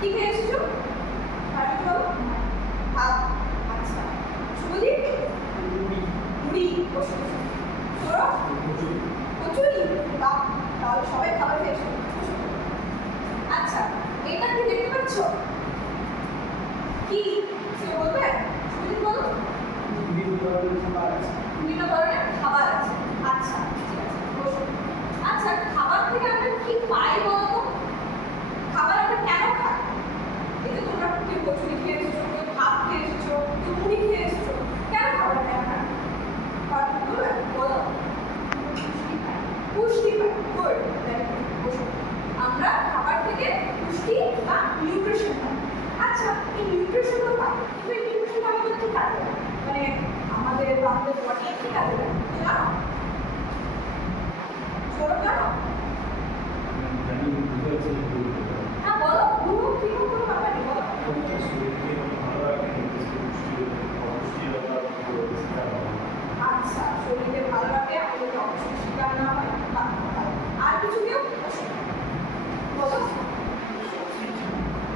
কি খেয়ে এসেছো? আর কি বলো? ভাত। আচ্ছা, শুভদীপ? মুড়ি। বসো বসো। সৌরভ? কচুরি। বাহ, তাহলে সবাই খাবার খেয়ে এসো। আচ্ছা, এটা কি দেখতে পাচ্ছ? কি কেউ বলবে? শুভদীপ বলো। বিভিন্ন ধরনের খাবার আছে। আচ্ছা ঠিক আছে, বসো। আচ্ছা, খাবার থেকে আমরা কি পাই বলো তো? খাবার আমরা কেন খাই? এই যে তোমরা কেউ কচুরি খেয়ে এসেছো, কেউ ভাত খেয়ে এসেছো, কেউ মুড়ি খেয়ে এসেছো, কেন খাবার কেন খাই? বলো। পুষ্টি পাই। গুড, বসো। আমরা খাবার থেকে পুষ্টি বা নিউট্রিশন পাই। আচ্ছা, এই নিউট্রিশন তো পাই, কিন্তু এই নিউট্রিশন আমাদের কি কাজে লাগে? মানে আমাদের বডি কি কাজে লাগে জানো? ছোট জানো? হ্যাঁ বলো, পুরো কি কোনো ব্যাপার নেই, বলো। আচ্ছা, শরীরকে ভালো রাখে, আমাদেরকে অবশ্যই শিকার না হয়। আর কিছু কেউ বলো।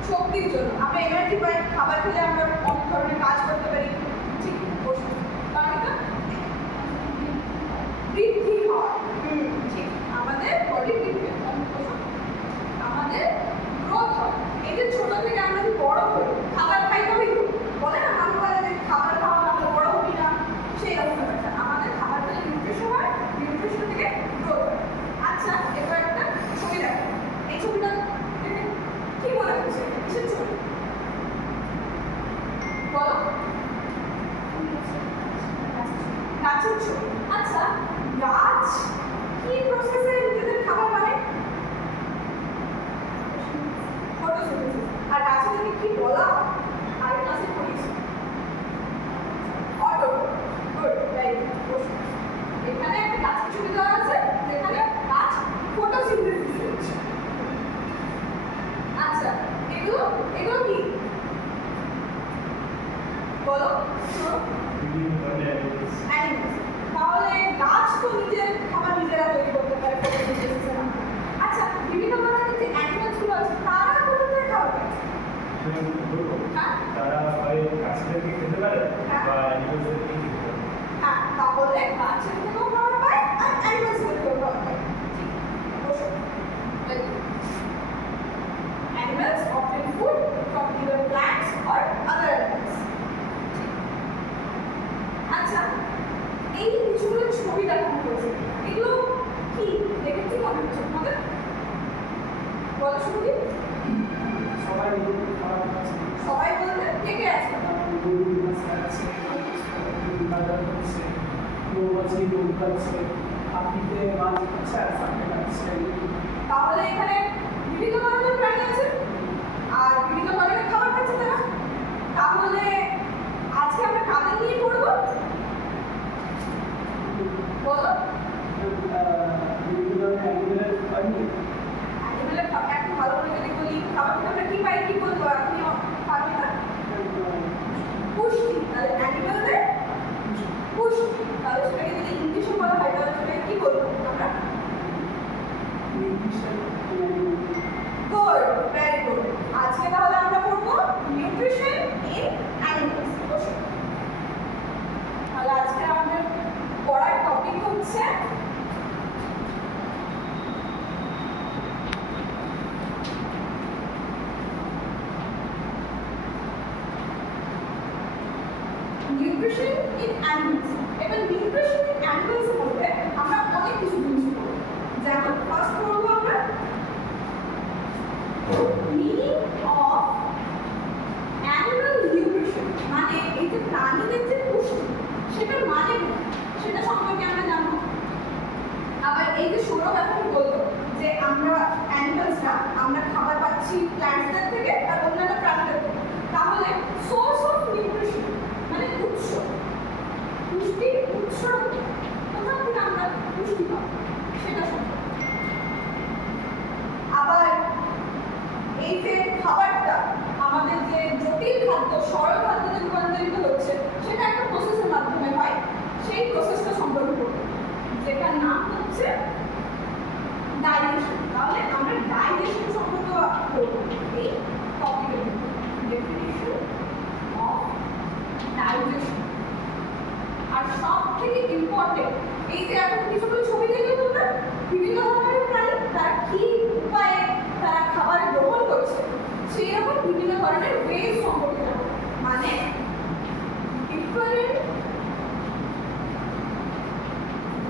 শক্তির জন্য আমরা এনার্জি পাই, খাবার খেলে আমরা অনেক ধরনের কাজ করতে পারি। ঠিক, বসো। কারণ এটা বৃদ্ধি হয়। ঠিক, আমাদের বডি বৃদ্ধি হয়। আমাদের গ্রোথ হয়। এই যে ছোট থেকে আমরা যে বড় হই, খাবার খাই তবেই তো বলে না, মানুষ বলে যে খাবার খাওয়া আমরা বড় হই না, সেই রকম ব্যাপারটা। আমাদের খাবার খেলে নিউট্রিশন হয়, নিউট্রিশন থেকে গ্রোথ হয়। আচ্ছা, এবার একটা ছবি দেখো। এই ছবিটা দেখে কি মনে হচ্ছে? কিসের ছবি বলো? গাছের ছবি। আচ্ছা, গাছ কি প্রসেসে নিজেদের খাবার বানায়? ফটোসিনথেসিস। আর গাছটাকে কি বলা হয়? আর ক্লাসে পড়িয়েছি অটো। Good, very good. এখানে একটা গাছের ছবি দেওয়া আছে যেখানে গাছ ফটোসিনথেসিস করছে। আচ্ছা, এগুলো এগুলো কি বলো? অ্যানিমেলস। তাহলে গাছ তো নিজের খাবার নিজেরা তৈরি করতে পারে ফটোসিনথেসিসের মাধ্যমে। আচ্ছা, বিভিন্ন ধরনের যে অ্যানিমেলস গুলো আছে তারা কোথা থেকে খাবার পায়? তারা হয় গাছ থেকে খেতে পারে বা অ্যানিমেলস থেকে খেতে পারে। হ্যাঁ, তাহলে গাছের থেকেও খাবার পায় আর অ্যানিমেলস থেকেও খাবার পায়। ঠিক, বসো। Animals obtain food from either plants or other animals. আচ্ছা, এই কিছুগুলো ছবি দেখানো হয়েছে, এগুলো কি দেখে কি মনে হচ্ছে তোমাদের? বলো শুনি। সবাই সবাই বলতে কে কে আছে? তাহলে এখানে বিভিন্ন ধরনের প্রাণী আছে আর বিভিন্ন ধরনের খাবার খাচ্ছে তারা। তাহলে আজকে আমরা কাদের নিয়ে পড়বো বলো? অ্যানিমেলের খাবার একটু ভালো করে যদি বলি, খাবার থেকে আমরা কি পাই, কি বলবো আপনি পারবেন না? পুষ্টি। তাহলে অ্যানিমেলদের পুষ্টি। তাহলে সেটাকে যদি ইংলিশে বলা হয় তাহলে সেটাকে কি বলবো আমরা? Good, very good. আজকে তাহলে আমরা পড়বো নিউট্রিশন ইন অ্যানিমেলস। তাহলে আজকে আমাদের পড়ার টপিক হচ্ছে নিউট্রিশন ইন অ্যানিমেলস। এবার নিউট্রিশন ইন অ্যানিমেলস বলতে আমরা অনেক কিছু জিনিস পড়ব। যেমন ফার্স্ট পড়বো আমরা মিনিং অফ অ্যানিমাল নিউট্রিশন, মানে এই যে প্রাণীদের যে পুষ্টি সেটার মানে সেটা সম্পর্কে আমরা জানবো। আবার এই যে সৌরভ এখন বললো যে আমরা অ্যানিমালসরা আমরা খাবার পাচ্ছি প্ল্যান্টসদের থেকে আর অন্যান্য প্রাণীদের থেকে, তাহলে সোর্স অফ নিউট্রিশন মানে উৎস, পুষ্টির উৎস কোথা থেকে আমরা পুষ্টি পাবো সেটা সম্পর্কে। আবার এই যে খাবারটা আমাদের যে জটিল খাদ্য সরল খাদ্যে রূপান্তরিত হচ্ছে ডাইজেশন। আর সব থেকে ইম্পর্টেন্ট, এই যে এখন কিছুগুলো ছবি দেখে তোমরা বিভিন্ন ধরনের প্রাণী তারা কি উপায়ে তারা খাবার গ্রহণ করছে সেই রকম বিভিন্ন ধরনের ওয়েজ সম্পর্কে জানো। মানে different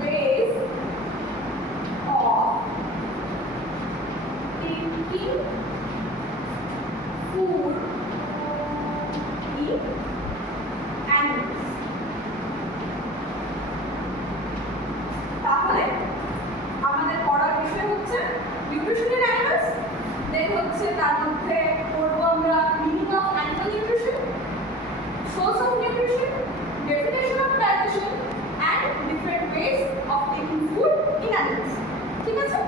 ways of taking food in animals. তাহলে আমাদের পড়ার বিষয় হচ্ছে নিউট্রিশন ইন অ্যানিমালস, দেন হচ্ছে তার মধ্যে পড়বো আমরা meaning of animal nutrition, source of nutrition, definition of digestion, and different ways of taking food in animals. ঠিক আছে?